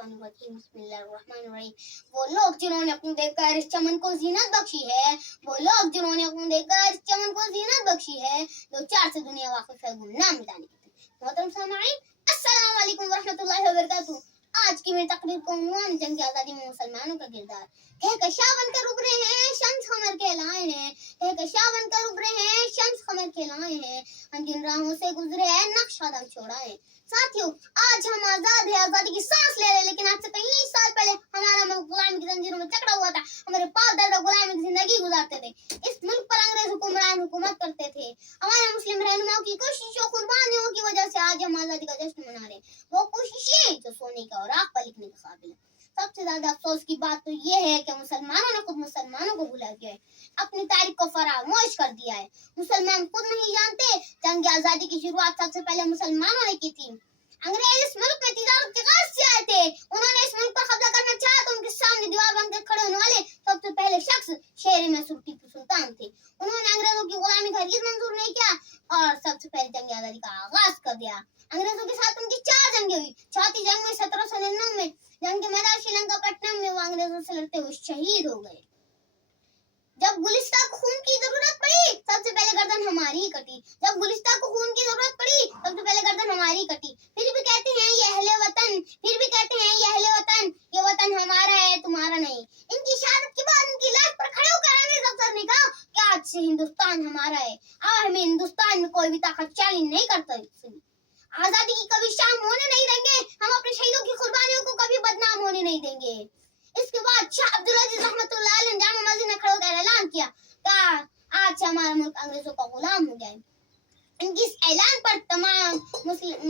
शैतानिर्रजीम बिस्मिल्लाहिर्रहमानिर्रहीम। वो लोग जिन्होंने अपनी देखकर इस चमन को जीनत बख्शी है, वो लोग जिन्होंने अपनी देखकर इस चमन को जीनत बख्शी है, दो चार से दुनिया वाकिफ है गुमनाम मिटाने की। मोहतरम सामाईन, अस्सलाम वालेकुम वरहमतुल्लाहि वबरकातुहू। आज की मेरी तकरीर को उन्वान जंग आजादी में मुसलमानों का किरदार। कहकशा बनकर उभरे हैं शम्स कमर के लाए हैं, कहकशा बनकर उभरे हैं शम्स कमर के लाए हैं, हम जिन राहों से गुजरे हैं नक्श कदम छोड़ा है। साथियों, आज हम आजाद है, आजादी की सांस ले रहे हैं, लेकिन आज से कई साल पहले हमारा मुल्क गुलामी की जंजीरों में जकड़ा हुआ था। हमारे बाप दादा गुलामी की जिंदगी गुजारते थे, इस मुल्क पर अंग्रेज हुक्मरान हुकूमत करते थे। हमारे मुस्लिम रहनुमाओं की कोशिशों कुर्बानियों की वजह से आज हम आजादी का जश्न मना रहे हैं। वो कोशिशें जो सोने का और आग पर लिखने के काबिल है। सबसे ज्यादा अफसोस की बात तो ये है कि मुसलमानों ने खुद मुसलमानों को भुला दिया है, अपनी तारीख को फरामोश कर दिया है। मुसलमान खुद नहीं जानते जंग आजादी की शुरुआत सबसे पहले मुसलमानों ने की थी। अंग्रेज इस मुल्क में तिजारत के गाज से आए थे, उन्होंने इस मुल्क पर कब्जा करना चाहा तो उनके सामने दीवार बनकर खड़े होने वाले सबसे पहले शख्स शेर मसूद टीपू सुल्तान थे। उन्होंने अंग्रेजों की गुलामी का हरगिज़ मंजूर नहीं किया और सबसे पहले जंग आजादी का आगाज कर दिया। अंग्रेजों के साथ उनकी 4 जंगें हुई। चौथी जंग में 1799 में जंग के मैदान श्रीलंकापट्टनम में वो अंग्रेजों से लड़ते हुए शहीद हो गए। जब गुलिस्तां को खून की जरूरत पड़ी सबसे पहले गर्दन हमारी कटी, जब गुलिस्तां को खून की जरूरत पड़ी सबसे पहले गर्दन हमारी कटी। फिर भी कहते हैं ये अहले वतन, फिर भी कहते हैं ये अहले वतन, ये वतन हमारा है तुम्हारा नहीं। इनकी शहादत के बाद इनकी लाश पर खड़े होकर अंग्रेज अफसर ने कहा कि आज से हिंदुस्तान हमारा है, आज हमें हिंदुस्तान में कोई भी ताकत चैलेंज नहीं कर सकती। आजादी की कभी शाम होने नहीं देंगे, हम अपने शहीदों की कुर्बानियों को कभी बदनाम होने नहीं देंगे। इसके बाद शाह अब्दुल अजीज रहमतुल्लाह अलैह ने जामा मस्जिद में खड़े होकर ऐलान किया कि आज से हमारा मुल्क अंग्रेजों का गुलाम हो गया है। इनके इस ऐलान पर तमाम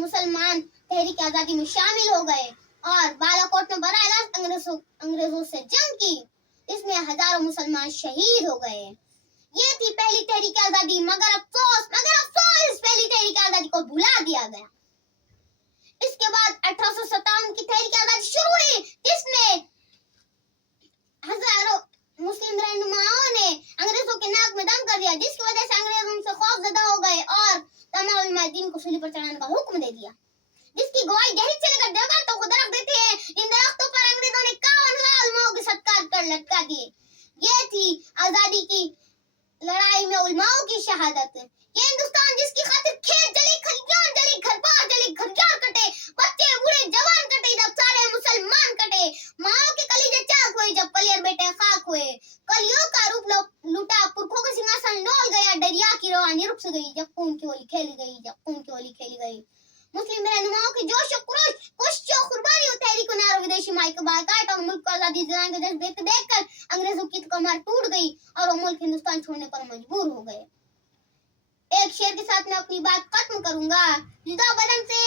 मुसलमान तहरीक आजादी में शामिल हो गए और बालाकोट में बड़ा ऐलान अंग्रेजों से जंग की। इसमें हजारों मुसलमान शहीद हो गए। ये थी पहली तहरीक आजादी, मगर अफसोस इस पहली तहरीक आजादी को भुला दिया गया। इसके बाद 1857 की तहरीक आजादी शुरू हुई, जिसमें हजारों मुस्लिम रहनुमाओं ने अंग्रेजों के नाक में दम कर दिया, जिसकी वजह से अंग्रेज उनसे खौफजदा हो गए और तमाम उलमा-ए-दीन को सूली पर चढ़ाने का हुक्म दे दिया, जिसकी गवाही दिल्ली से लेकर देवबंद तक दरख्त देते हैं। इन दरख्तों पर अंग्रेजों ने 51,000 उलमाओं के सत्कार कर लटका दिए। ये थी आजादी की लड़ाई में उलमाओं की शहादत। ये हिंदुस्तान जिसकी खातिर खेत जले, खलियान जली, घर-बार जले, घर-जार कटे, बच्चे बूढ़े जवान कटे, जब सारे मुसलमान कटे, माओ के कलीजे चाक हुए जब पलियर बेटे खाक हुए, कलियों का रूप लूटा, पुरखों का सिंहासन डोल गया, दरिया की रवानी रुक गई जब खून की होली खेली गई। मुस्लिम रहनुमाओं की जोश और कोशिश और कुर्बानी और तहरीक नारो विदेशी माई के बाकायदा और मुल्क को आजादी दिलाने के जज्बे को देखकर अंग्रेजों की कमर टूट गई और वो मुल्क हिंदुस्तान छोड़ने पर मजबूर हो गए। एक शेर के साथ मैं अपनी बात खत्म करूंगा। जुदा बदन से